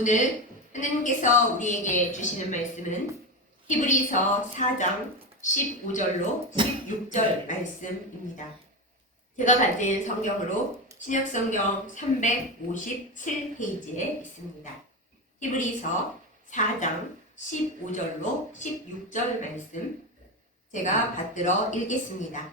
오늘 하나님께서 우리에게 주시는 말씀은 히브리서 4장 15절로 16절 말씀입니다. 제가 가진 성경으로 신약성경 357페이지에 있습니다. 히브리서 4장 15절로 16절 말씀 제가 받들어 읽겠습니다.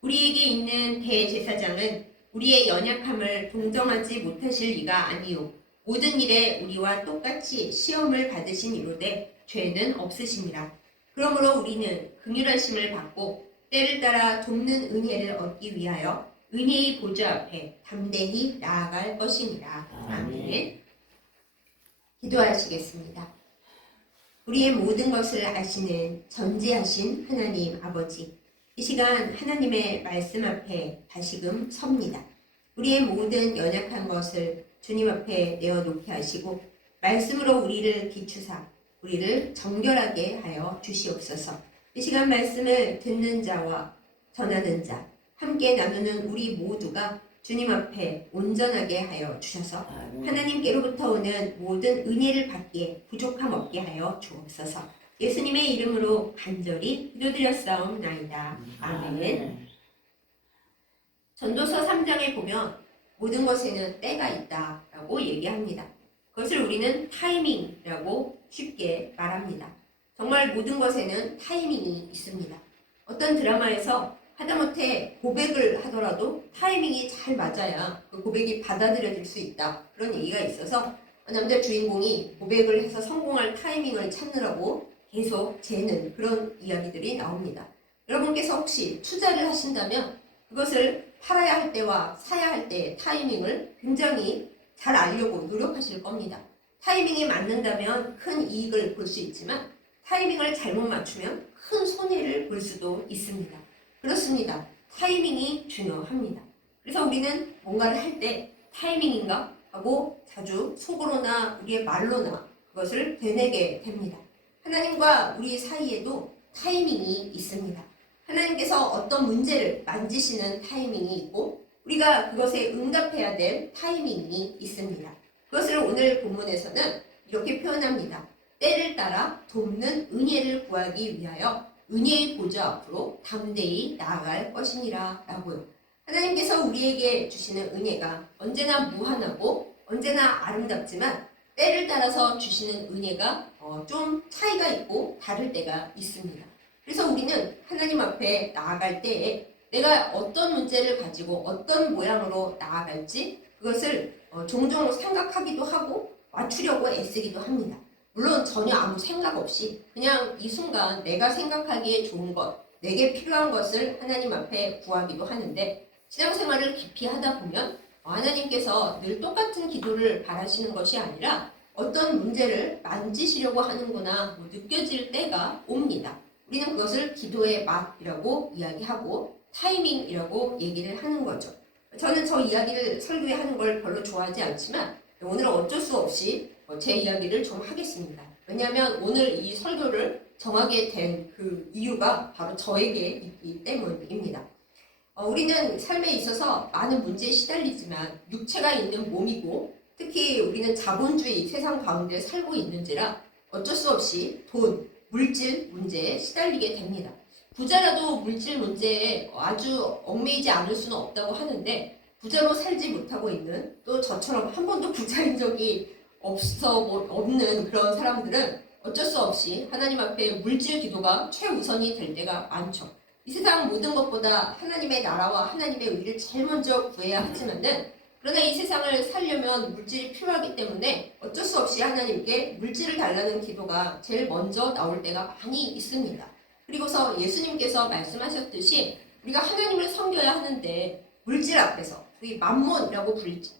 우리에게 있는 대제사장은 우리의 연약함을 동정하지 못하실 이가 아니요 모든 일에 우리와 똑같이 시험을 받으신 이로되 죄는 없으심이라. 그러므로 우리는 긍휼하심을 받고 때를 따라 돕는 은혜를 얻기 위하여 은혜의 보좌 앞에 담대히 나아갈 것이니라. 아멘. 기도하시겠습니다. 우리의 모든 것을 아시는 전지하신 하나님 아버지, 이 시간 하나님의 말씀 앞에 다시금 섭니다. 우리의 모든 연약한 것을 주님 앞에 내어놓게 하시고 말씀으로 우리를 비추사 우리를 정결하게 하여 주시옵소서. 이 시간 말씀을 듣는 자와 전하는 자 함께 나누는 우리 모두가 주님 앞에 온전하게 하여 주셔서 하나님께로부터 오는 모든 은혜를 받기에 부족함 없게 하여 주옵소서. 예수님의 이름으로 간절히 기도드렸사옵나이다. 아멘. 전도서 3장에 보면 모든 것에는 때가 있다라고 얘기합니다. 그것을 우리는 타이밍이라고 쉽게 말합니다. 정말 모든 것에는 타이밍이 있습니다. 어떤 드라마에서 하다못해 고백을 하더라도 타이밍이 잘 맞아야 그 고백이 받아들여질 수 있다. 그런 얘기가 있어서 남자 주인공이 고백을 해서 성공할 타이밍을 찾느라고 계속 재는 그런 이야기들이 나옵니다. 여러분께서 혹시 투자를 하신다면 그것을 팔아야 할 때와 사야 할 때의 타이밍을 굉장히 잘 알려고 노력하실 겁니다. 타이밍이 맞는다면 큰 이익을 볼 수 있지만 타이밍을 잘못 맞추면 큰 손해를 볼 수도 있습니다. 그렇습니다. 타이밍이 중요합니다. 그래서 우리는 뭔가를 할 때 타이밍인가 하고 자주 속으로나 우리의 말로나 그것을 되뇌게 됩니다. 하나님과 우리 사이에도 타이밍이 있습니다. 하나님께서 어떤 문제를 만지시는 타이밍이 있고 우리가 그것에 응답해야 될 타이밍이 있습니다. 그것을 오늘 본문에서는 이렇게 표현합니다. 때를 따라 돕는 은혜를 구하기 위하여 은혜의 보좌 앞으로 담대히 나아갈 것이니라 라고요. 하나님께서 우리에게 주시는 은혜가 언제나 무한하고 언제나 아름답지만 때를 따라서 주시는 은혜가 좀 차이가 있고 다를 때가 있습니다. 그래서 우리는 하나님 앞에 나아갈 때에 내가 어떤 문제를 가지고 어떤 모양으로 나아갈지 그것을 종종 생각하기도 하고 맞추려고 애쓰기도 합니다. 물론 전혀 아무 생각 없이 그냥 이 순간 내가 생각하기에 좋은 것, 내게 필요한 것을 하나님 앞에 구하기도 하는데 신앙생활을 깊이 하다 보면 하나님께서 늘 똑같은 기도를 바라시는 것이 아니라 어떤 문제를 만지시려고 하는구나 느껴질 때가 옵니다. 우리는 그것을 기도의 맛이라고 이야기하고 타이밍이라고 얘기를 하는 거죠. 저는 저 이야기를 설교에 하는 걸 별로 좋아하지 않지만 오늘은 어쩔 수 없이 제 이야기를 좀 하겠습니다. 왜냐하면 오늘 이 설교를 정하게 된 그 이유가 바로 저에게 있기 때문입니다. 우리는 삶에 있어서 많은 문제에 시달리지만 육체가 있는 몸이고 특히 우리는 자본주의 세상 가운데 살고 있는지라 어쩔 수 없이 돈, 물질 문제에 시달리게 됩니다. 부자라도 물질 문제에 아주 얽매이지 않을 수는 없다고 하는데 부자로 살지 못하고 있는 또 저처럼 한 번도 부자인 적이 없는 그런 사람들은 어쩔 수 없이 하나님 앞에 물질 기도가 최우선이 될 때가 많죠. 이 세상 모든 것보다 하나님의 나라와 하나님의 의를 제일 먼저 구해야 하지만은 그러나 이 세상을 살려면 물질이 필요하기 때문에 어쩔 수 없이 하나님께 물질을 달라는 기도가 제일 먼저 나올 때가 많이 있습니다. 그리고서 예수님께서 말씀하셨듯이 우리가 하나님을 섬겨야 하는데 물질 앞에서 이 맘몬이라고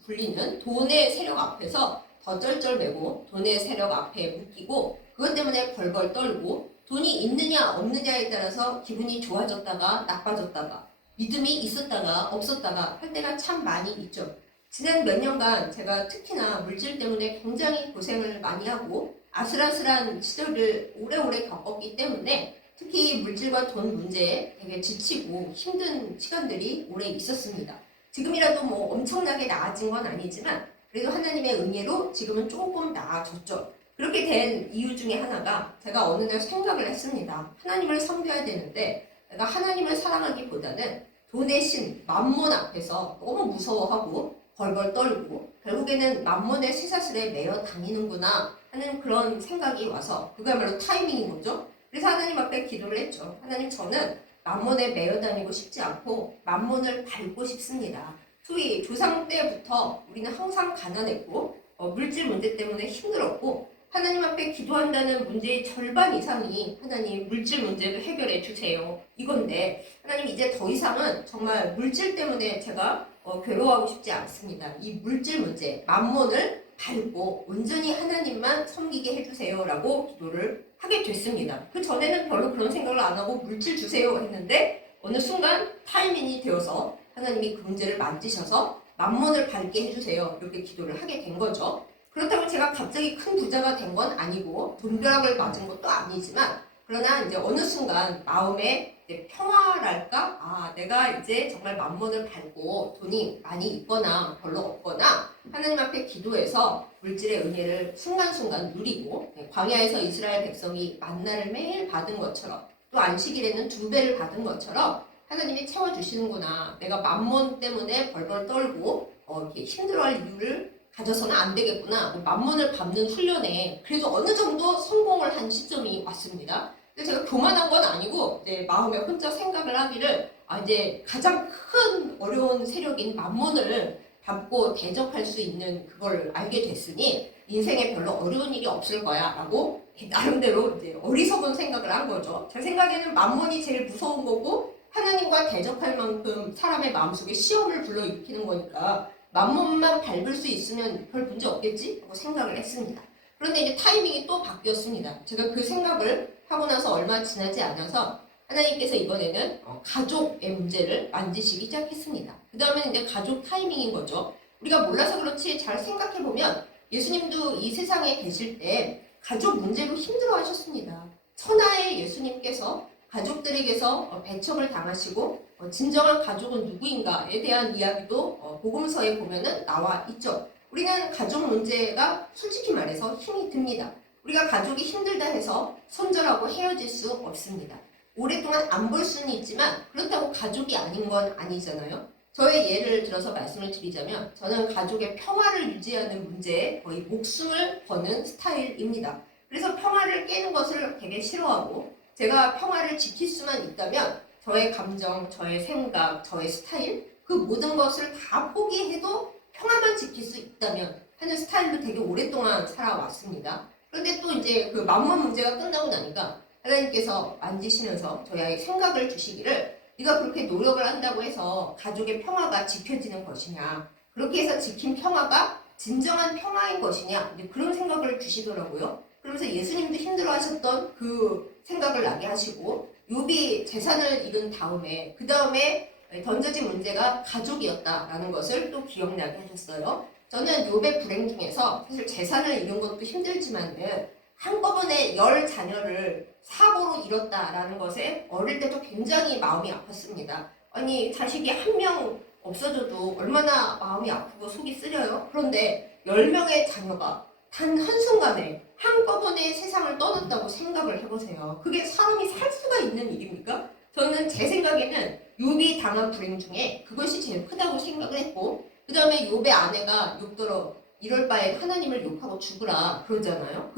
불리는 돈의 세력 앞에서 더 쩔쩔매고 돈의 세력 앞에 묶이고 그것 때문에 벌벌 떨고 돈이 있느냐 없느냐에 따라서 기분이 좋아졌다가 나빠졌다가 믿음이 있었다가 없었다가 할 때가 참 많이 있죠. 지난 몇 년간 제가 특히나 물질 때문에 굉장히 고생을 많이 하고 아슬아슬한 시절을 오래오래 겪었기 때문에 특히 물질과 돈 문제에 되게 지치고 힘든 시간들이 오래 있었습니다. 지금이라도 뭐 엄청나게 나아진 건 아니지만 그래도 하나님의 은혜로 지금은 조금 나아졌죠. 그렇게 된 이유 중에 하나가 제가 어느 날 생각을 했습니다. 하나님을 섬겨야 되는데 내가 하나님을 사랑하기보다는 돈의 신, 맘몬 앞에서 너무 무서워하고 벌벌 떨고 결국에는 맘몬의 쇠사슬에 매여 다니는구나 하는 그런 생각이 와서 그거야말로 타이밍인 거죠. 그래서 하나님 앞에 기도를 했죠. 하나님, 저는 맘몬에 매여 다니고 싶지 않고 맘몬을 밟고 싶습니다. 소위 조상 때부터 우리는 항상 가난했고 물질 문제 때문에 힘들었고 하나님 앞에 기도한다는 문제의 절반 이상이 하나님 물질 문제를 해결해 주세요 이건데, 하나님 이제 더 이상은 정말 물질 때문에 제가 괴로워하고 싶지 않습니다. 이 물질 문제, 맘몬을 밟고 온전히 하나님만 섬기게 해주세요 라고 기도를 하게 됐습니다. 그 전에는 별로 그런 생각을 안 하고 물질 주세요 했는데 어느 순간 타이밍이 되어서 하나님이 그 문제를 만지셔서 맘몬을 밟게 해주세요 이렇게 기도를 하게 된 거죠. 그렇다고 제가 갑자기 큰 부자가 된 건 아니고 돈벼락을 맞은 것도 아니지만, 그러나 이제 어느 순간 마음에 이제 평화랄까? 아, 내가 이제 정말 맘몬을 밟고 돈이 많이 있거나 별로 없거나 하나님 앞에 기도해서 물질의 은혜를 순간순간 누리고 광야에서 이스라엘 백성이 만나를 매일 받은 것처럼 또 안식일에는 2배를 받은 것처럼 하나님이 채워주시는구나. 내가 맘몬 때문에 벌벌 떨고 이렇게 힘들어할 이유를 가져서는 안 되겠구나. 맘몬을 밟는 훈련에 그래도 어느 정도 성공을 한 시점이 왔습니다. 근데 제가 교만한 건 아니고 이제 마음에 혼자 생각을 하기를 이제 가장 큰 어려운 세력인 맘몬을 밟고 대적할 수 있는 그걸 알게 됐으니 인생에 별로 어려운 일이 없을 거야 라고 나름대로 이제 어리석은 생각을 한 거죠. 제 생각에는 맘몬이 제일 무서운 거고 하나님과 대적할 만큼 사람의 마음속에 시험을 불러일으키는 거니까 맘몬만 밟을 수 있으면 별 문제 없겠지? 라고 생각을 했습니다. 그런데 이제 타이밍이 또 바뀌었습니다. 제가 그 생각을 하고 나서 얼마 지나지 않아서 하나님께서 이번에는 가족의 문제를 만지시기 시작했습니다. 그 다음에는 이제 가족 타이밍인 거죠. 우리가 몰라서 그렇지 잘 생각해보면 예수님도 이 세상에 계실 때 가족 문제로 힘들어 하셨습니다. 천하의 예수님께서 가족들에게서 배척을 당하시고 진정한 가족은 누구인가에 대한 이야기도 복음서에 보면은 나와 있죠. 우리는 가족 문제가 솔직히 말해서 힘이 듭니다. 우리가 가족이 힘들다 해서 손절하고 헤어질 수 없습니다. 오랫동안 안 볼 수는 있지만 그렇다고 가족이 아닌 건 아니잖아요. 저의 예를 들어서 말씀을 드리자면 저는 가족의 평화를 유지하는 문제에 거의 목숨을 거는 스타일입니다. 그래서 평화를 깨는 것을 되게 싫어하고 제가 평화를 지킬 수만 있다면 저의 감정, 저의 생각, 저의 스타일 그 모든 것을 다 포기해도 평화만 지킬 수 있다면 하는 스타일로 되게 오랫동안 살아왔습니다. 그런데 또 이제 그 맘몬 문제가 끝나고 나니까 하나님께서 만지시면서 저의 생각을 주시기를 네가 그렇게 노력을 한다고 해서 가족의 평화가 지켜지는 것이냐, 그렇게 해서 지킨 평화가 진정한 평화인 것이냐, 그런 생각을 주시더라고요. 그러면서 예수님도 힘들어하셨던 그 생각을 나게 하시고 욥이 재산을 잃은 다음에 그 다음에 던져진 문제가 가족이었다라는 것을 또 기억나게 하셨어요. 저는 욥의 불행 중에서 사실 재산을 잃은 것도 힘들지만은 한꺼번에 10자녀를 사고로 잃었다라는 것에 어릴 때도 굉장히 마음이 아팠습니다. 아니 자식이 한 명 없어져도 얼마나 마음이 아프고 속이 쓰려요. 그런데 10명의 자녀가 단 한순간에 한꺼번에 세상을 떠났다고 생각을 해보세요. 그게 사람이 살 수가 있는 일입니까? 저는 제 생각에는 욥이 당한 불행 중에 그것이 제일 크다고 생각을 했고, 그 다음에 욥의 아내가 욥더러 이럴 바엔 하나님을 욕하고 죽으라 그러잖아요.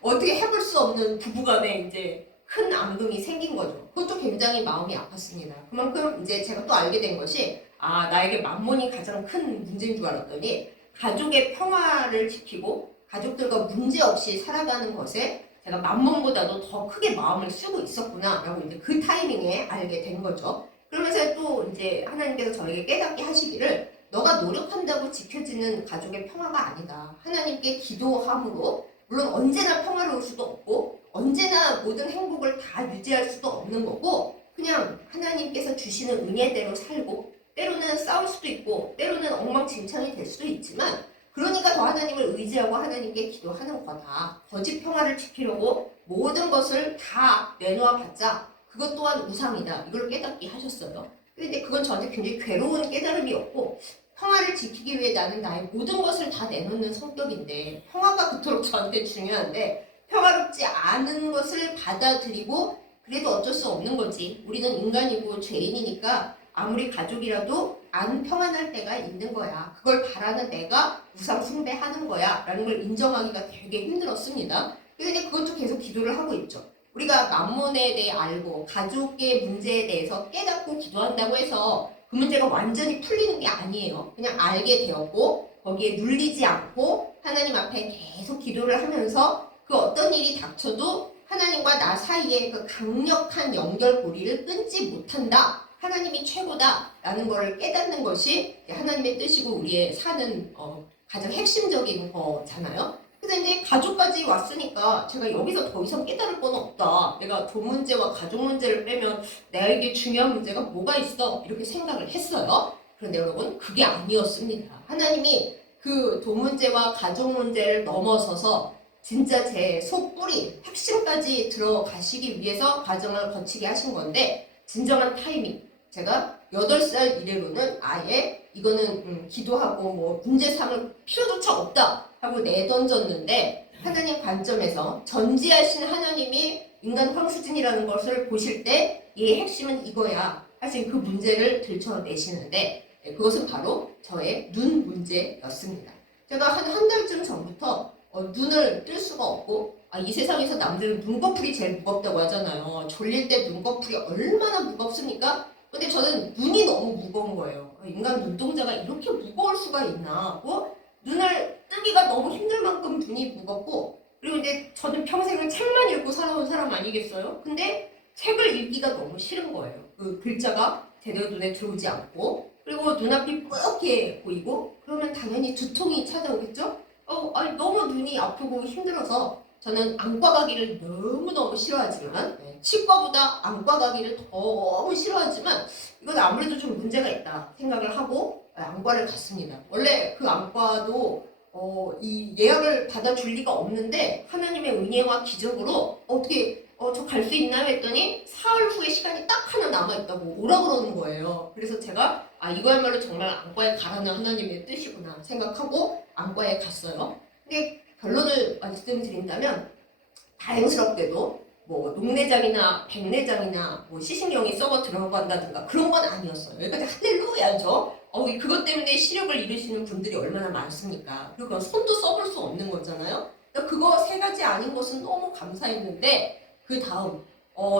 어떻게 해볼 수 없는 부부간에 이제 큰 앙금이 생긴 거죠. 그것도 굉장히 마음이 아팠습니다. 그만큼 이제 제가 또 알게 된 것이 나에게 맘몬이 가장 큰 문제인 줄 알았더니 가족의 평화를 지키고 가족들과 문제없이 살아가는 것에 제가 맘몬보다도 더 크게 마음을 쓰고 있었구나 라고 이제 그 타이밍에 알게 된 거죠. 그러면서 또 이제 하나님께서 저에게 깨닫게 하시기를 너가 노력한다고 지켜지는 가족의 평화가 아니다. 하나님께 기도함으로 물론 언제나 평화로울 수도 없고 언제나 모든 행복을 다 유지할 수도 없는 거고 그냥 하나님께서 주시는 은혜대로 살고 때로는 싸울 수도 있고 때로는 엉망진창이 될 수도 있지만 그러니까 더 하나님을 의지하고 하나님께 기도하는 거다. 거짓 평화를 지키려고 모든 것을 다 내놓아 봤자 그것 또한 우상이다. 이걸 깨닫게 하셨어요. 근데 그건 저한테 굉장히 괴로운 깨달음이었고 평화를 지키기 위해 나는 나의 모든 것을 다 내놓는 성격인데 평화가 그토록 저한테 중요한데 평화롭지 않은 것을 받아들이고 그래도 어쩔 수 없는 거지. 우리는 인간이고 죄인이니까 아무리 가족이라도 안 평안할 때가 있는 거야. 그걸 바라는 내가 우상 숭배하는 거야 라는 걸 인정하기가 되게 힘들었습니다. 그래서 이제 그것도 계속 기도를 하고 있죠. 우리가 만몬에 대해 알고 가족의 문제에 대해서 깨닫고 기도한다고 해서 그 문제가 완전히 풀리는 게 아니에요. 그냥 알게 되었고 거기에 눌리지 않고 하나님 앞에 계속 기도를 하면서 그 어떤 일이 닥쳐도 하나님과 나 사이에 그 강력한 연결고리를 끊지 못한다. 하나님이 최고다 라는 걸 깨닫는 것이 하나님의 뜻이고 우리의 사는 가장 핵심적인 거잖아요. 그래서 이제 가족까지 왔으니까 제가 여기서 더 이상 깨달을 건 없다. 내가 돈 문제와 가족 문제를 빼면 나에게 중요한 문제가 뭐가 있어? 이렇게 생각을 했어요. 그런데 여러분 그게 아니었습니다. 하나님이 그 돈 문제와 가족 문제를 넘어서서 진짜 제 속뿌리 핵심까지 들어가시기 위해서 과정을 거치게 하신 건데 진정한 타이밍. 제가 8살 이래로는 아예 이거는 기도하고 뭐 문제 삼을 필요조차 없다 하고 내던졌는데 하나님 관점에서 전지하신 하나님이 인간 황수진이라는 것을 보실 때 이 핵심은 이거야 하신 그 문제를 들춰내시는데 그것은 바로 저의 눈 문제였습니다. 제가 한 달쯤 전부터 눈을 뜰 수가 없고 이 세상에서 남들은 눈꺼풀이 제일 무겁다고 하잖아요. 졸릴 때 눈꺼풀이 얼마나 무겁습니까? 근데 저는 눈이 너무 무거운 거예요. 인간 눈동자가 이렇게 무거울 수가 있나 하고 눈을 뜨기가 너무 힘들 만큼 눈이 무겁고 그리고 이제 저는 평생을 책만 읽고 살아온 사람 아니겠어요? 근데 책을 읽기가 너무 싫은 거예요. 그 글자가 제대로 눈에 들어오지 않고 그리고 눈앞이 뿌옇게 보이고 그러면 당연히 두통이 찾아오겠죠? 아니, 너무 눈이 아프고 힘들어서 저는 안과 가기를 너무너무 싫어하지만 치과보다 안과 가기를 너무 싫어하지만 이건 아무래도 좀 문제가 있다 생각을 하고 안과를 갔습니다. 원래 그 안과도 이 예약을 받아줄 리가 없는데 하나님의 은혜와 기적으로 어떻게 저 갈 수 있나요? 했더니 사흘 후에 시간이 딱 하나 남아있다고 오라 그러는 거예요. 그래서 제가 이거야말로 정말 안과에 가라는 하나님의 뜻이구나 생각하고 안과에 갔어요. 근데 결론을 말씀드린다면 다행스럽게도 뭐 녹내장이나 백내장이나 뭐 시신경이 썩어 들어간다든가 그런 건 아니었어요. 여기까지 할렐루야죠. 그것 때문에 시력을 잃으시는 분들이 얼마나 많습니까? 그리고 손도 써볼 수 없는 거잖아요. 그러니까 그거 세 가지 아닌 것은 너무 감사했는데 그 다음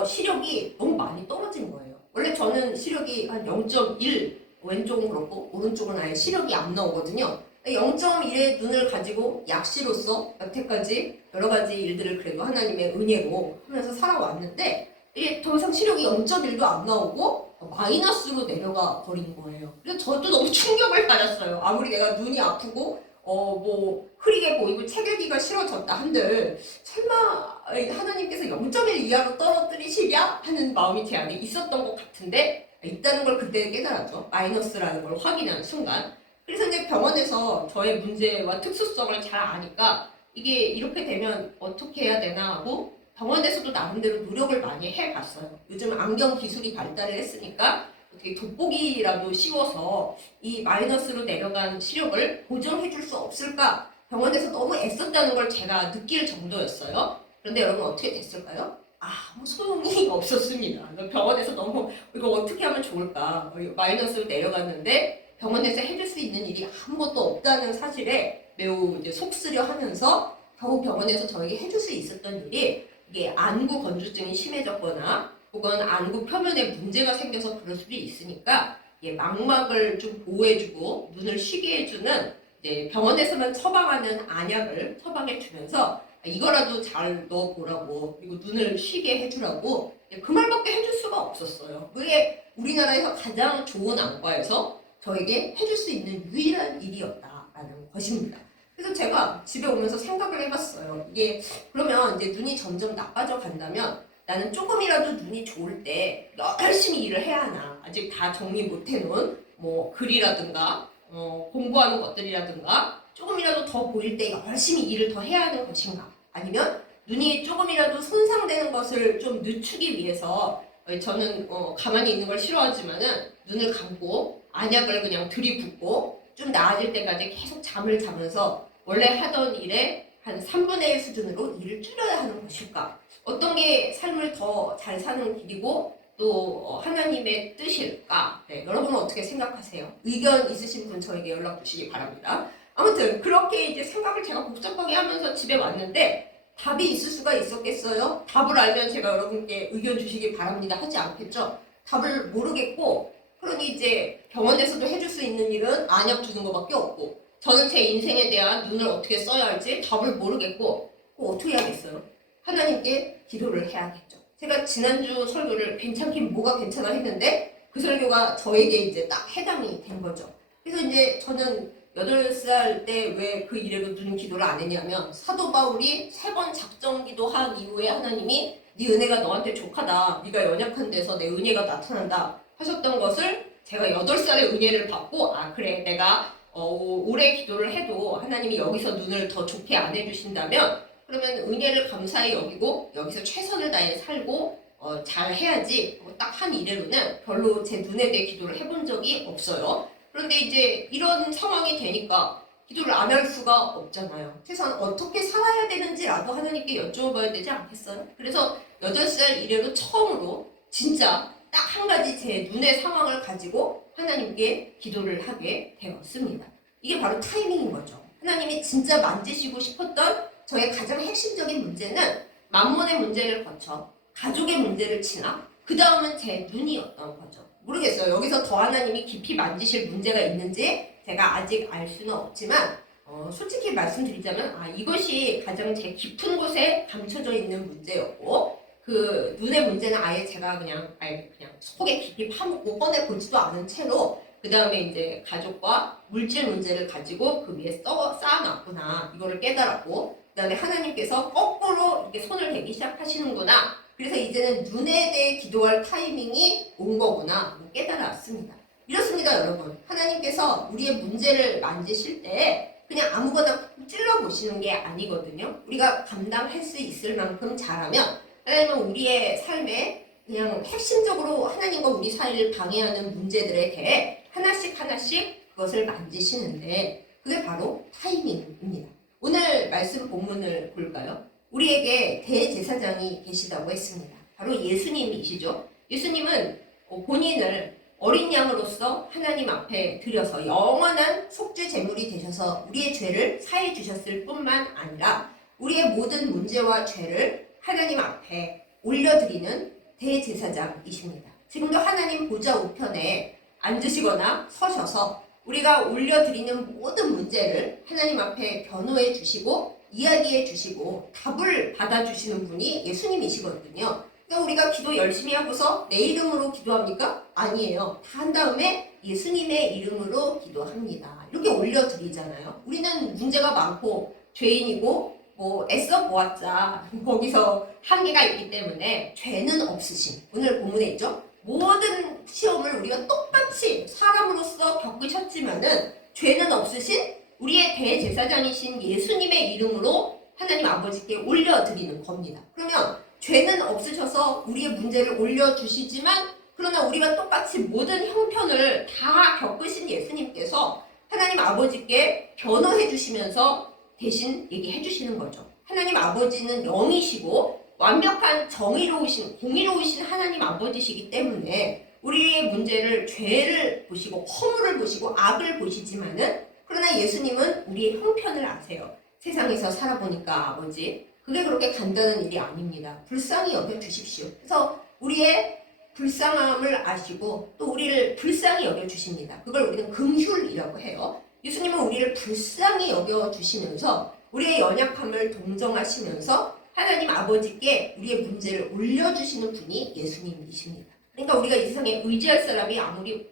시력이 너무 많이 떨어진 거예요. 원래 저는 시력이 한 0.1 왼쪽은 그렇고 오른쪽은 아예 시력이 안 나오거든요. 0.1의 눈을 가지고 약시로서 여태까지 여러 가지 일들을 그래도 하나님의 은혜로 하면서 살아왔는데 이게 더 이상 시력이 0.1도 안 나오고 마이너스로 내려가 버린 거예요. 그래서 저도 너무 충격을 받았어요. 아무리 내가 눈이 아프고 뭐 흐리게 보이고 책 읽기가 싫어졌다 한들 설마 하나님께서 0.1 이하로 떨어뜨리시랴 하는 마음이 제 안에 있었던 것 같은데 있다는 걸 그때 깨달았죠. 마이너스라는 걸 확인하는 순간. 그래서 이제 병원에서 저의 문제와 특수성을 잘 아니까 이게 이렇게 되면 어떻게 해야 되나 하고 병원에서도 나름대로 노력을 많이 해봤어요. 요즘 안경 기술이 발달을 했으니까 어떻게 돋보기라도 씌워서 이 마이너스로 내려간 시력을 보정해 줄 수 없을까? 병원에서 너무 애썼다는 걸 제가 느낄 정도였어요. 그런데 여러분 어떻게 됐을까요? 아무 소용이 없었습니다. 병원에서 너무 이거 어떻게 하면 좋을까? 마이너스로 내려갔는데 병원에서 해줄 수 있는 일이 아무것도 없다는 사실에 매우 이제 속쓰려 하면서 겨우 병원에서 저에게 해줄 수 있었던 일이 이게 안구 건조증이 심해졌거나 혹은 안구 표면에 문제가 생겨서 그럴 수도 있으니까 망막을 좀 보호해주고 눈을 쉬게 해주는 이제 병원에서만 처방하는 안약을 처방해 주면서 이거라도 잘 넣어보라고 그리고 눈을 쉬게 해주라고 그 말밖에 해줄 수가 없었어요. 그게 우리나라에서 가장 좋은 안과에서 저에게 해줄 수 있는 유일한 일이었다라는 것입니다. 그래서 제가 집에 오면서 생각을 해봤어요. 이게 그러면 이제 눈이 점점 나빠져 간다면 나는 조금이라도 눈이 좋을 때 열심히 일을 해야 하나. 아직 다 정리 못 해놓은 뭐 글이라든가 공부하는 것들이라든가 조금이라도 더 보일 때 열심히 일을 더 해야 하는 것인가. 아니면 눈이 조금이라도 손상되는 것을 좀 늦추기 위해서 저는 가만히 있는 걸 싫어하지만은 눈을 감고 안약을 그냥 들이붓고 좀 나아질 때까지 계속 잠을 자면서 원래 하던 일에 한 3분의 1 수준으로 일을 줄여야 하는 것일까? 어떤 게 삶을 더 잘 사는 길이고 또 하나님의 뜻일까? 네, 여러분은 어떻게 생각하세요? 의견 있으신 분 저에게 연락 주시기 바랍니다. 아무튼 그렇게 이제 생각을 제가 복잡하게 하면서 집에 왔는데 답이 있을 수가 있었겠어요? 답을 알면 제가 여러분께 의견 주시기 바랍니다 하지 않겠죠? 답을 모르겠고 그러니 이제 병원에서도 해줄 수 있는 일은 안약 주는 것밖에 없고 저는 제 인생에 대한 눈을 어떻게 써야 할지 답을 모르겠고 어떻게 해야겠어요? 하나님께 기도를 해야겠죠. 제가 지난주 설교를 괜찮긴 뭐가 괜찮아 했는데 그 설교가 저에게 이제 딱 해당이 된 거죠. 그래서 이제 저는 8살 때 왜 그 이래로 눈 기도를 안 했냐면 사도 바울이 3번 작정 기도한 이후에 하나님이 네 은혜가 너한테 족하다. 네가 연약한 데서 내 은혜가 나타난다 하셨던 것을 제가 8살의 은혜를 받고 아 그래 내가 오래 기도를 해도 하나님이 여기서 눈을 더 좋게 안 해주신다면 그러면 은혜를 감사히 여기고 여기서 최선을 다해 살고 잘 해야지 딱 한 이래로는 별로 제 눈에 대해 기도를 해본 적이 없어요. 그런데 이제 이런 상황이 되니까 기도를 안 할 수가 없잖아요. 세상 어떻게 살아야 되는지라도 하나님께 여쭤봐야 되지 않겠어요? 그래서 8살 이래로 처음으로 진짜 딱 한 가지 제 눈의 상황을 가지고 하나님께 기도를 하게 되었습니다. 이게 바로 타이밍인 거죠. 하나님이 진짜 만지시고 싶었던 저의 가장 핵심적인 문제는 만몬의 문제를 거쳐 가족의 문제를 지나 그 다음은 제 눈이었던 거죠. 모르겠어요. 여기서 더 하나님이 깊이 만지실 문제가 있는지 제가 아직 알 수는 없지만 솔직히 말씀드리자면 이것이 가장 제 깊은 곳에 감춰져 있는 문제였고 그 눈의 문제는 아예 제가 그냥 속에 깊이 파묻고 꺼내 보지도 않은 채로 그 다음에 이제 가족과 물질 문제를 가지고 그 위에 쌓아놨구나 이거를 깨달았고 그 다음에 하나님께서 거꾸로 이렇게 손을 대기 시작하시는구나. 그래서 이제는 눈에 대해 기도할 타이밍이 온 거구나 깨달았습니다. 이렇습니다, 여러분. 하나님께서 우리의 문제를 만지실 때 그냥 아무거나 찔러보시는 게 아니거든요. 우리가 감당할 수 있을 만큼 잘하면 하나님은 우리의 삶에 그냥 핵심적으로 하나님과 우리 사이를 방해하는 문제들에 대해 하나씩 그것을 만지시는데 그게 바로 타이밍입니다. 오늘 말씀 본문을 볼까요? 우리에게 대제사장이 계시다고 했습니다. 바로 예수님이시죠. 예수님은 본인을 어린 양으로서 하나님 앞에 드려서 영원한 속죄 제물이 되셔서 우리의 죄를 사해 주셨을 뿐만 아니라 우리의 모든 문제와 죄를 하나님 앞에 올려드리는 대제사장이십니다. 지금도 하나님 보좌 우편에 앉으시거나 서셔서 우리가 올려드리는 모든 문제를 하나님 앞에 변호해 주시고 이야기해 주시고 답을 받아주시는 분이 예수님이시거든요. 그러니까 우리가 기도 열심히 하고서 내 이름으로 기도합니까? 아니에요. 다 한 다음에 예수님의 이름으로 기도합니다. 이렇게 올려드리잖아요. 우리는 문제가 많고 죄인이고 애써 보았자 거기서 한계가 있기 때문에 죄는 없으신 오늘 본문에 있죠. 모든 시험을 우리가 똑같이 사람으로서 겪으셨지만은 죄는 없으신 우리의 대제사장이신 예수님의 이름으로 하나님 아버지께 올려드리는 겁니다. 그러면 죄는 없으셔서 우리의 문제를 올려주시지만 그러나 우리가 똑같이 모든 형편을 다 겪으신 예수님께서 하나님 아버지께 변호해 주시면서 대신 얘기해 주시는 거죠. 하나님 아버지는 영이시고 완벽한 정의로우신 공의로우신 하나님 아버지시기 때문에 우리의 문제를 죄를 보시고 허물을 보시고 악을 보시지만은 그러나 예수님은 우리의 형편을 아세요. 세상에서 살아보니까 아버지 그게 그렇게 간단한 일이 아닙니다. 불쌍히 여겨주십시오. 그래서 우리의 불쌍함을 아시고 또 우리를 불쌍히 여겨주십니다. 그걸 우리는 긍휼이라고 해요. 예수님은 우리를 불쌍히 여겨주시면서 우리의 연약함을 동정하시면서 하나님 아버지께 우리의 문제를 올려주시는 분이 예수님이십니다. 그러니까 우리가 이 세상에 의지할 사람이 아무리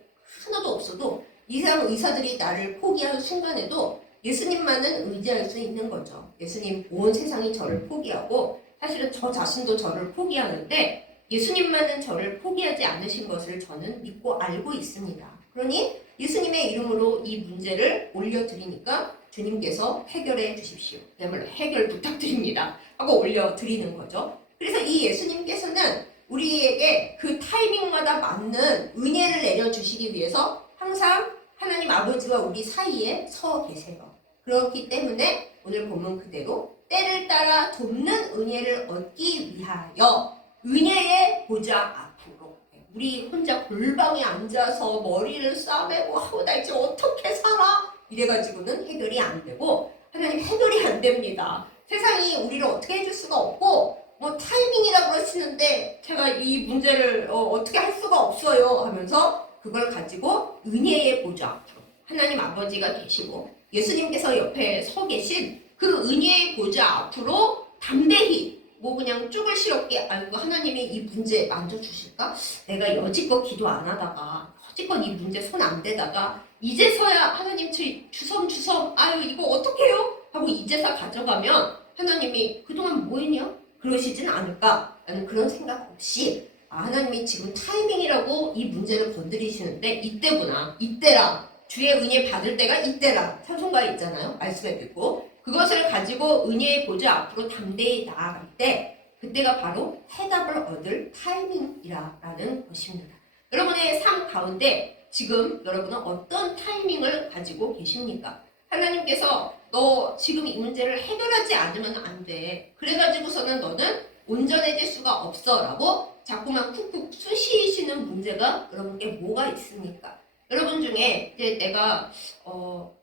하나도 없어도 이 세상 의사들이 나를 포기하는 순간에도 예수님만은 의지할 수 있는 거죠. 예수님 온 세상이 저를 포기하고 사실은 저 자신도 저를 포기하는데 예수님만은 저를 포기하지 않으신 것을 저는 믿고 알고 있습니다. 그러니 예수님의 이름으로 이 문제를 올려드리니까 주님께서 해결해 주십시오. 그야말로 해결 부탁드립니다. 하고 올려드리는 거죠. 그래서 이 예수님께서는 우리에게 그 타이밍마다 맞는 은혜를 내려주시기 위해서 항상 하나님 아버지와 우리 사이에 서 계세요. 그렇기 때문에 오늘 본문 그대로 때를 따라 돕는 은혜를 얻기 위하여 은혜의 보좌 앞으로, 우리 혼자 골방에 앉아서 머리를 싸매고 하고 나 이제 어떻게 살아? 이래가지고는 해결이 안 되고, 하나님 해결이 안 됩니다. 세상이 우리를 어떻게 해줄 수가 없고 뭐 타이밍이라 그러시는데 제가 이 문제를 어떻게 할 수가 없어요 하면서 그걸 가지고 은혜의 보좌 앞으로 하나님 아버지가 계시고 예수님께서 옆에 서 계신 그 은혜의 보좌 앞으로 담대히 뭐 그냥 쭈글스럽게 아이고 하나님이 이 문제 만져주실까? 내가 여지껏 기도 안 하다가 여지껏 이 문제 손 안 대다가 이제서야 하나님 저 주섬주섬 아유 이거 어떡해요? 하고 이제서 가져가면 하나님이 그동안 뭐 했냐? 그러시진 않을까라는 그런 생각 없이 하나님이 지금 타이밍이라고 이 문제를 건드리시는데 이때구나, 이때라, 주의 은혜 받을 때가 이때라 찬송가에 있잖아요. 말씀에 듣고 그것을 가지고 은혜의 보좌 앞으로 담대히 나아갈 때 그때가 바로 해답을 얻을 타이밍이라는 것입니다. 여러분의 삶 가운데 지금 여러분은 어떤 타이밍을 가지고 계십니까? 하나님께서 너 지금 이 문제를 해결하지 않으면 안 돼. 그래가지고서는 너는 온전해질 수가 없어 라고 자꾸만 쿡쿡 쑤시시는 문제가 여러분께 뭐가 있습니까? 여러분 중에 이제 내가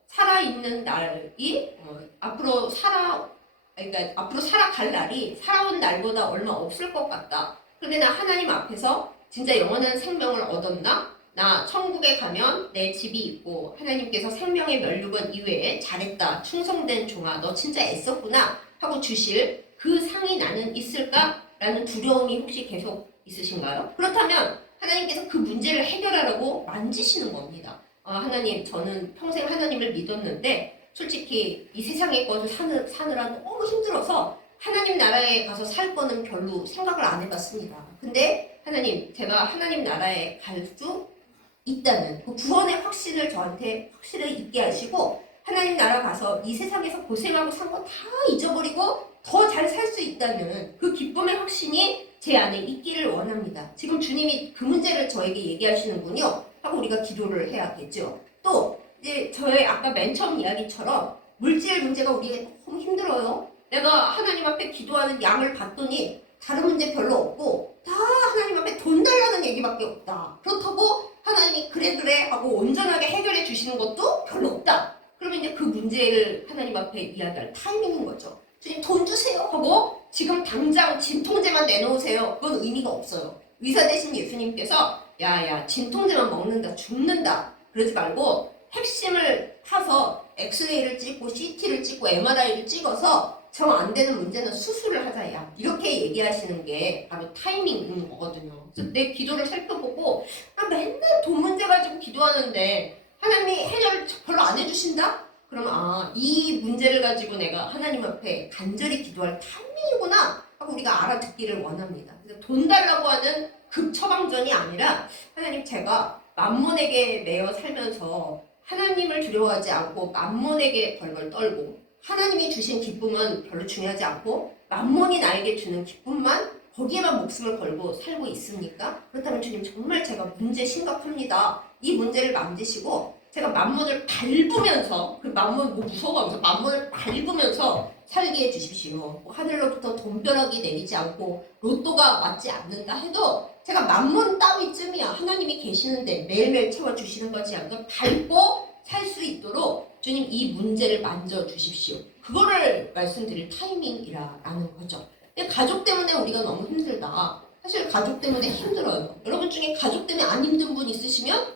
살아있는 날이 앞으로 살아갈 날이 살아온 날보다 얼마 없을 것 같다. 그런데 나 하나님 앞에서 진짜 영원한 생명을 얻었나? 나 천국에 가면 내 집이 있고 하나님께서 생명의 면류관 이외에 잘했다, 충성된 종아, 너 진짜 애썼구나 하고 주실 그 상이 나는 있을까? 라는 두려움이 혹시 계속 있으신가요? 그렇다면 하나님께서 그 문제를 해결하라고 만지시는 겁니다. 하나님, 저는 평생 하나님을 믿었는데 솔직히 이 세상의 것을 사느라 너무 힘들어서 하나님 나라에 가서 살 거는 별로 생각을 안 해봤습니다. 근데 하나님, 제가 하나님 나라에 갈 수 있다는 그 구원의 확신을 저한테 확실히 있게 하시고 하나님 나라 가서 이 세상에서 고생하고 산 거 다 잊어버리고 더 잘 살 수 있다는 그 기쁨의 확신이 제 안에 있기를 원합니다. 지금 주님이 그 문제를 저에게 얘기하시는군요 하고 우리가 기도를 해야겠죠. 또 이제 저의 아까 맨 처음 이야기처럼 물질 문제가 우리가 너무 힘들어요. 내가 하나님 앞에 기도하는 양을 봤더니 다른 문제 별로 없고 다 하나님 앞에 돈 달라는 얘기밖에 없다. 그렇다고 하나님이 그래 하고 온전하게 해결해 주시는 것도 별로 없다. 그러면 이제 그 문제를 하나님 앞에 이야기할 타이밍인 거죠. 주님 돈 주세요 하고 지금 당장 진통제만 내놓으세요. 그건 의미가 없어요. 의사 되신 예수님께서 야야 진통제만 먹는다 죽는다 그러지 말고 핵심을 타서 엑스레이를 찍고 CT를 찍고 MRI를 찍어서 정 안 되는 문제는 수술을 하자야. 이렇게 얘기하시는 게 바로 타이밍인 거거든요. 그래서 내 기도를 살펴보고 나 맨날 돈 문제 가지고 기도하는데 하나님이 해결 별로 안 해주신다? 그러면 이 문제를 가지고 내가 하나님 앞에 간절히 기도할 타이밍이구나 하고 우리가 알아듣기를 원합니다. 그래서 돈 달라고 하는 급처방전이 아니라 하나님 제가 만몬에게 매여 살면서 하나님을 두려워하지 않고 만몬에게 벌벌 떨고 하나님이 주신 기쁨은 별로 중요하지 않고 만몬이 나에게 주는 기쁨만 거기에만 목숨을 걸고 살고 있습니까? 그렇다면 주님 정말 제가 문제 심각합니다. 이 문제를 만지시고 제가 만몬을 밟으면서 그 만몬 뭐 무서워하면서 만몬을 밟으면서 살게 해주십시오. 하늘로부터 돈벼락이 내리지 않고 로또가 맞지 않는다 해도 제가 만몬 따위쯤이야 하나님이 계시는데 매일매일 채워주시는 거지 않고 밟고 살 수 있도록 주님 이 문제를 만져주십시오. 그거를 말씀드릴 타이밍이라는 거죠. 근데 가족 때문에 우리가 너무 힘들다. 사실 가족 때문에 힘들어요. 여러분 중에 가족 때문에 안 힘든 분 있으시면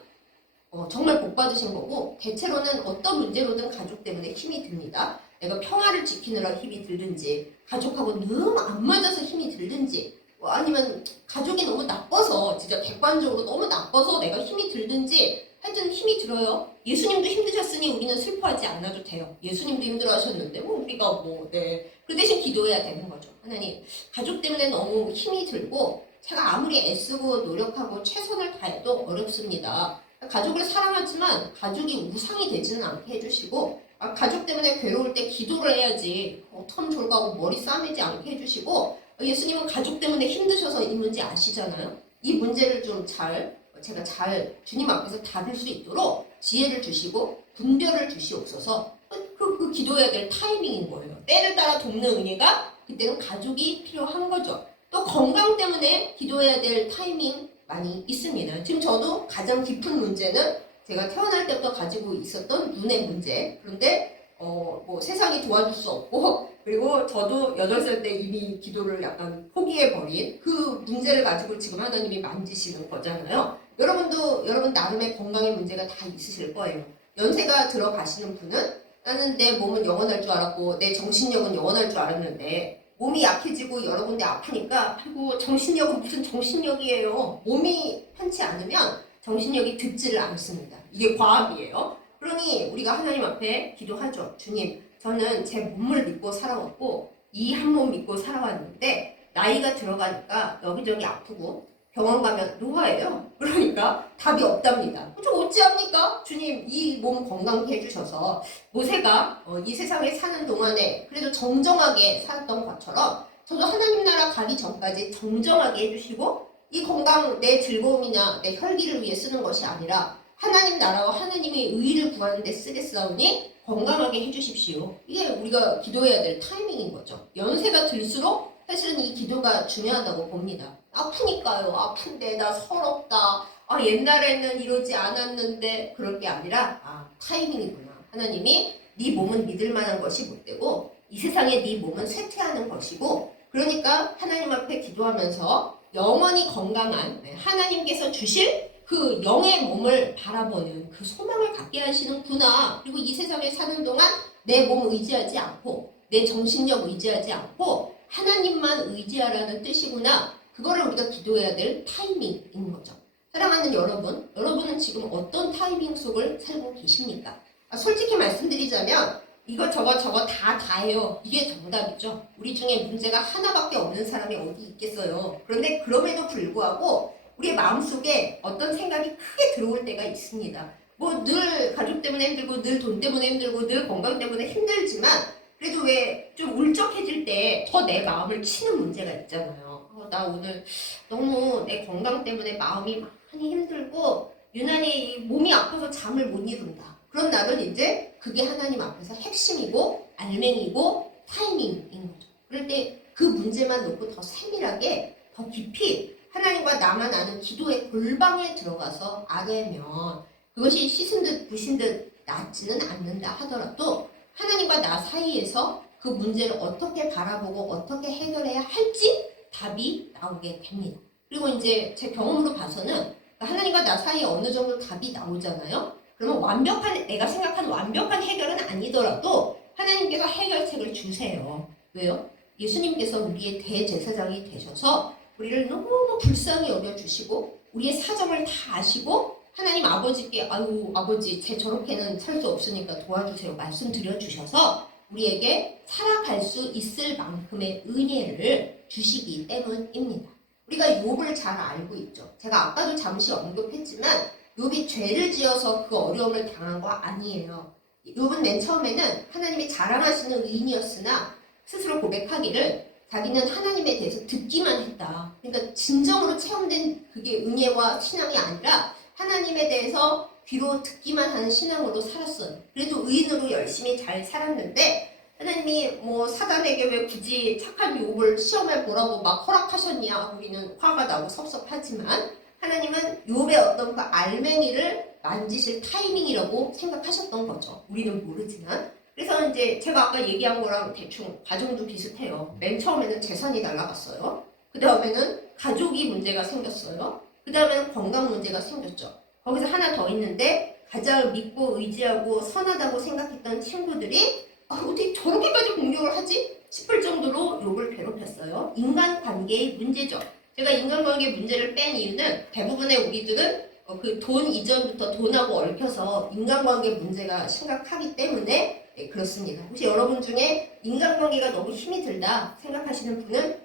정말 복 받으신 거고 대체로는 어떤 문제로든 가족 때문에 힘이 듭니다. 내가 평화를 지키느라 힘이 들든지 가족하고 너무 안 맞아서 힘이 들든지 아니면 가족이 너무 나빠서 진짜 객관적으로 너무 나빠서 내가 힘이 들든지 하여튼 힘이 들어요. 예수님도 힘드셨으니 우리는 슬퍼하지 않아도 돼요. 예수님도 힘들어하셨는데 우리가 그 대신 기도해야 되는 거죠. 하나님 가족 때문에 너무 힘이 들고 제가 아무리 애쓰고 노력하고 최선을 다해도 어렵습니다. 가족을 사랑하지만 가족이 우상이 되지는 않게 해주시고 가족 때문에 괴로울 때 기도를 해야지 어떤 졸고 하고 머리 싸매지 않게 해주시고 예수님은 가족 때문에 힘드셔서 이 문제 아시잖아요. 이 문제를 좀 잘 제가 잘 주님 앞에서 다룰 수 있도록 지혜를 주시고 분별을 주시옵소서. 그 기도해야 될 타이밍인 거예요. 때를 따라 돕는 은혜가 그때는 가족이 필요한 거죠. 또 건강 때문에 기도해야 될 타이밍 많이 있습니다. 지금 저도 가장 깊은 문제는 제가 태어날 때부터 가지고 있었던 눈의 문제. 그런데 뭐 세상이 도와줄 수 없고 그리고 저도 8살 때 이미 기도를 약간 포기해버린 그 문제를 가지고 지금 하나님이 만지시는 거잖아요. 여러분 나름의 건강의 문제가 다 있으실 거예요. 연세가 들어가시는 분은 나는 내 몸은 영원할 줄 알았고 내 정신력은 영원할 줄 알았는데 몸이 약해지고 여러 군데 아프니까 아이고 정신력은 무슨 정신력이에요. 몸이 편치 않으면 정신력이 듣지를 않습니다. 이게 과학이에요. 그러니 우리가 하나님 앞에 기도하죠. 주님, 저는 제 몸을 믿고 살아왔고 이 한 몸 믿고 살아왔는데 나이가 들어가니까 여기저기 아프고 병원 가면 노화예요. 그러니까 답이 없답니다. 저 어찌합니까? 주님, 이 몸 건강케 해주셔서 모세가 이 세상에 사는 동안에 그래도 정정하게 살았던 것처럼 저도 하나님 나라 가기 전까지 정정하게 해주시고 이 건강 내 즐거움이나 내 혈기를 위해 쓰는 것이 아니라 하나님 나라와 하나님의 의를 구하는 데 쓰겠사오니 건강하게 해주십시오. 이게 우리가 기도해야 될 타이밍인 거죠. 연세가 들수록 사실은 이 기도가 중요하다고 봅니다. 아프니까요. 아픈데 나 서럽다. 옛날에는 이러지 않았는데 그럴 게 아니라 타이밍이구나. 하나님이 네 몸은 믿을 만한 것이 못 되고 이 세상에 네 몸은 쇠퇴하는 것이고 그러니까 하나님 앞에 기도하면서 영원히 건강한 하나님께서 주실 그 영의 몸을 바라보는 그 소망을 갖게 하시는구나. 그리고 이 세상에 사는 동안 내 몸 의지하지 않고 내 정신력 의지하지 않고 하나님만 의지하라는 뜻이구나. 그거를 우리가 기도해야 될 타이밍인 거죠. 사랑하는 여러분은 지금 어떤 타이밍 속을 살고 계십니까? 솔직히 말씀드리자면 이것저것 다 다예요. 이게 정답이죠. 우리 중에 문제가 하나밖에 없는 사람이 어디 있겠어요. 그런데 그럼에도 불구하고 우리의 마음속에 어떤 생각이 크게 들어올 때가 있습니다. 뭐 늘 가족 때문에 힘들고 늘 돈 때문에 힘들고 늘 건강 때문에 힘들지만 그래도 왜 좀 울적해질 때 더 내 마음을 치는 문제가 있잖아요. 나 오늘 너무 내 건강 때문에 마음이 많이 힘들고 유난히 몸이 아파서 잠을 못 이룬다. 그런 날은 이제 그게 하나님 앞에서 핵심이고 알맹이고 타이밍인 거죠. 그럴 때 그 문제만 놓고 더 세밀하게 더 깊이 하나님과 나만 아는 기도의 골방에 들어가서 아뢰면 그것이 씻은 듯 부신 듯 낫지는 않는다 하더라도 하나님과 나 사이에서 그 문제를 어떻게 바라보고 어떻게 해결해야 할지 답이 나오게 됩니다. 그리고 이제 제 경험으로 봐서는 하나님과 나 사이에 어느 정도 답이 나오잖아요. 그러면 내가 생각하는 완벽한 해결은 아니더라도 하나님께서 해결책을 주세요. 왜요? 예수님께서 우리의 대제사장이 되셔서 우리를 너무 불쌍히 여겨주시고 우리의 사정을 다 아시고 하나님 아버지께 아버지 제 저렇게는 살 수 없으니까 도와주세요 말씀드려 주셔서 우리에게 살아갈 수 있을 만큼의 은혜를 주시기 때문입니다. 우리가 욥을 잘 알고 있죠. 제가 아까도 잠시 언급했지만 욥이 죄를 지어서 그 어려움을 당한 거 아니에요. 욥은 맨 처음에는 하나님이 자랑하시는 의인이었으나 스스로 고백하기를 자기는 하나님에 대해서 듣기만 했다. 그러니까 진정으로 체험된 그게 은혜와 신앙이 아니라 하나님에 대해서 귀로 듣기만 하는 신앙으로 살았어요. 그래도 의인으로 열심히 잘 살았는데 하나님이 뭐 사단에게 왜 굳이 착한 욥을 시험해 보라고 막 허락하셨냐 우리는 화가 나고 섭섭하지만 하나님은 욥의 어떤 그 알맹이를 만지실 타이밍이라고 생각하셨던 거죠. 우리는 모르지만. 그래서 이제 제가 아까 얘기한 거랑 대충 과정도 비슷해요. 맨 처음에는 재산이 날아갔어요. 그 다음에는 가족이 문제가 생겼어요. 그 다음에는 건강 문제가 생겼죠. 거기서 하나 더 있는데 가장 믿고 의지하고 선하다고 생각했던 친구들이 어떻게 저렇게까지 공격을 하지? 싶을 정도로 욥을 괴롭혔어요. 인간관계의 문제죠. 제가 인간관계 문제를 뺀 이유는 대부분의 우리들은 그 돈 이전부터 돈하고 얽혀서 인간관계 문제가 심각하기 때문에 그렇습니다. 혹시 여러분 중에 인간관계가 너무 힘이 들다 생각하시는 분은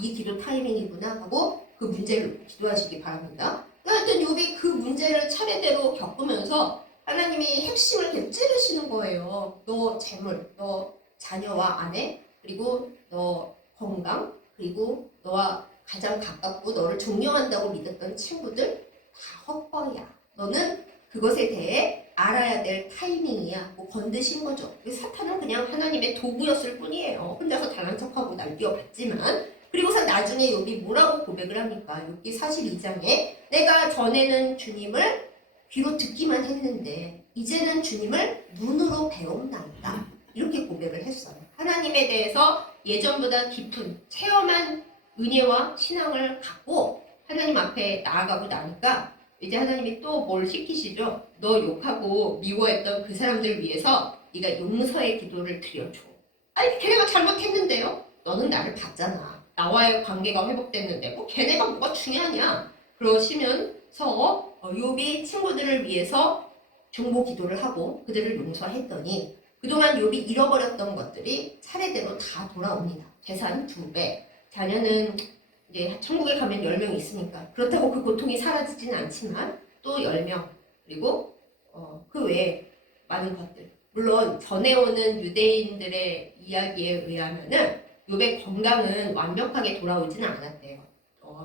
이 기도 타이밍이구나 하고 그 문제를 기도하시기 바랍니다. 하여튼 욥이 그 문제를 차례대로 겪으면서 하나님이 핵심을 계속 찌르시는 거예요. 너 재물, 너 자녀와 아내, 그리고 너 건강, 그리고 너와 가장 가깝고 너를 존경한다고 믿었던 친구들 다 헛거야. 너는 그것에 대해 알아야 될 타이밍이야. 뭐 건드신 거죠. 사탄은 그냥 하나님의 도구였을 뿐이에요. 혼자서 잘난 척하고 날뛰어봤지만 그리고서 나중에 욥이 뭐라고 고백을 합니까? 욥기 42장에 내가 전에는 주님을 귀로 듣기만 했는데 이제는 주님을 눈으로 배웠나이다. 이렇게 고백을 했어요. 하나님에 대해서 예전보다 깊은 체험한 은혜와 신앙을 갖고 하나님 앞에 나아가고 나니까 이제 하나님이 또 뭘 시키시죠? 너 욕하고 미워했던 그 사람들 위해서 네가 용서의 기도를 드려줘. 아니 걔네가 잘못했는데요? 너는 나를 봤잖아. 나와의 관계가 회복됐는데 뭐 걔네가 뭐가 중요하냐? 그러시면서 욥이 친구들을 위해서 중보 기도를 하고 그들을 용서했더니 그동안 욥이 잃어버렸던 것들이 차례대로 다 돌아옵니다. 재산 2배, 자녀는 이제 천국에 가면 10명 있으니까 그렇다고 그 고통이 사라지지는 않지만 또 10명 그리고 그 외에 많은 것들 물론 전해오는 유대인들의 이야기에 의하면은 욥의 건강은 완벽하게 돌아오지는 않았대요.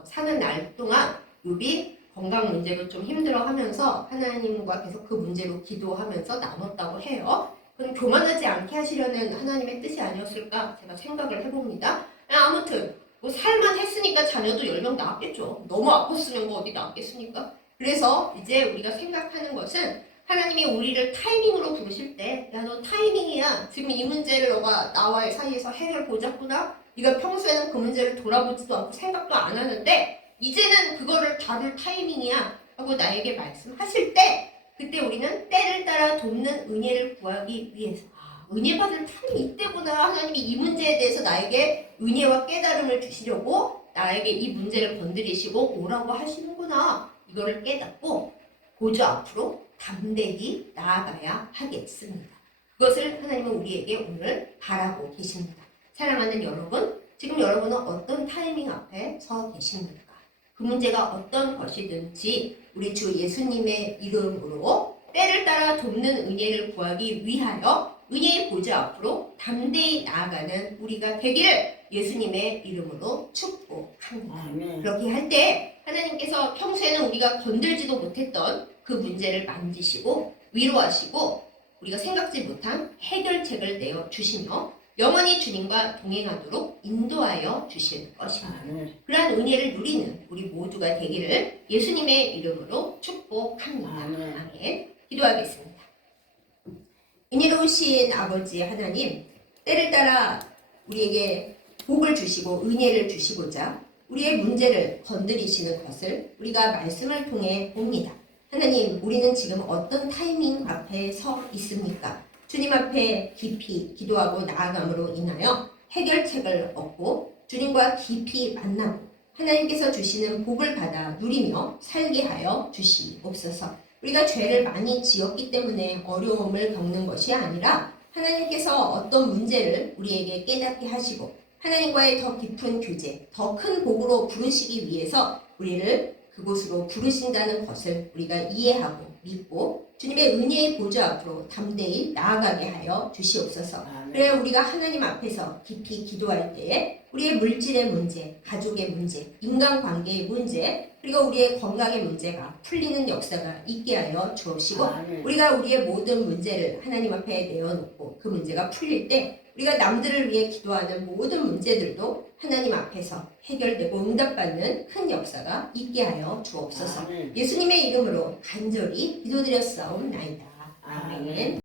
사는 날 동안 욥이 건강 문제로 좀 힘들어하면서 하나님과 계속 그 문제로 기도하면서 나눴다고 해요. 그건 교만하지 않게 하시려는 하나님의 뜻이 아니었을까 제가 생각을 해봅니다. 아무튼 뭐 살만 했으니까 자녀도 10명 낳았겠죠. 너무 아팠으면 뭐 어디 낳았겠습니까? 그래서 이제 우리가 생각하는 것은 하나님이 우리를 타이밍으로 부르실 때 야 너 타이밍이야. 지금 이 문제를 너가 나와의 사이에서 해결 보자꾸나. 네가 평소에는 그 문제를 돌아보지도 않고 생각도 안 하는데 이제는 그거를 다룰 타이밍이야 하고 나에게 말씀하실 때 그때 우리는 때를 따라 돕는 은혜를 구하기 위해서 은혜 받을 타임이 이때구나. 하나님이 이 문제에 대해서 나에게 은혜와 깨달음을 주시려고 나에게 이 문제를 건드리시고 오라고 하시는구나. 이거를 깨닫고 보좌 앞으로 담대히 나아가야 하겠습니다. 그것을 하나님은 우리에게 오늘 바라고 계십니다. 사랑하는 여러분, 지금 여러분은 어떤 타이밍 앞에 서 계십니까? 그 문제가 어떤 것이든지 우리 주 예수님의 이름으로 때를 따라 돕는 은혜를 구하기 위하여 은혜의 보좌 앞으로 담대히 나아가는 우리가 되기를 예수님의 이름으로 축복합니다. 아멘. 그렇게 할 때 하나님께서 평소에는 우리가 건들지도 못했던 그 문제를 만지시고 위로하시고 우리가 생각지 못한 해결책을 내어주시며 영원히 주님과 동행하도록 인도하여 주실 것입니다. 아멘. 그러한 은혜를 누리는 우리 모두가 되기를 예수님의 이름으로 축복합니다. 아멘. 아멘. 기도하겠습니다. 은혜로우신 아버지 하나님, 때를 따라 우리에게 복을 주시고 은혜를 주시고자 우리의 문제를 건드리시는 것을 우리가 말씀을 통해 봅니다. 하나님, 우리는 지금 어떤 타이밍 앞에 서 있습니까? 주님 앞에 깊이 기도하고 나아감으로 인하여 해결책을 얻고 주님과 깊이 만나고 하나님께서 주시는 복을 받아 누리며 살게 하여 주시옵소서. 우리가 죄를 많이 지었기 때문에 어려움을 겪는 것이 아니라 하나님께서 어떤 문제를 우리에게 깨닫게 하시고 하나님과의 더 깊은 교제, 더 큰 복으로 부르시기 위해서 우리를 그곳으로 부르신다는 것을 우리가 이해하고 믿고 주님의 은혜의 보좌 앞으로 담대히 나아가게 하여 주시옵소서. 아멘. 그래 우리가 하나님 앞에서 깊이 기도할 때에 우리의 물질의 문제, 가족의 문제, 인간관계의 문제, 그리고 우리의 건강의 문제가 풀리는 역사가 있게 하여 주옵시고 아멘. 우리가 우리의 모든 문제를 하나님 앞에 내어놓고 그 문제가 풀릴 때 우리가 남들을 위해 기도하는 모든 문제들도 하나님 앞에서 해결되고 응답받는 큰 역사가 있게 하여 주옵소서. 아멘. 예수님의 이름으로 간절히 기도드렸사옵나이다. 아멘.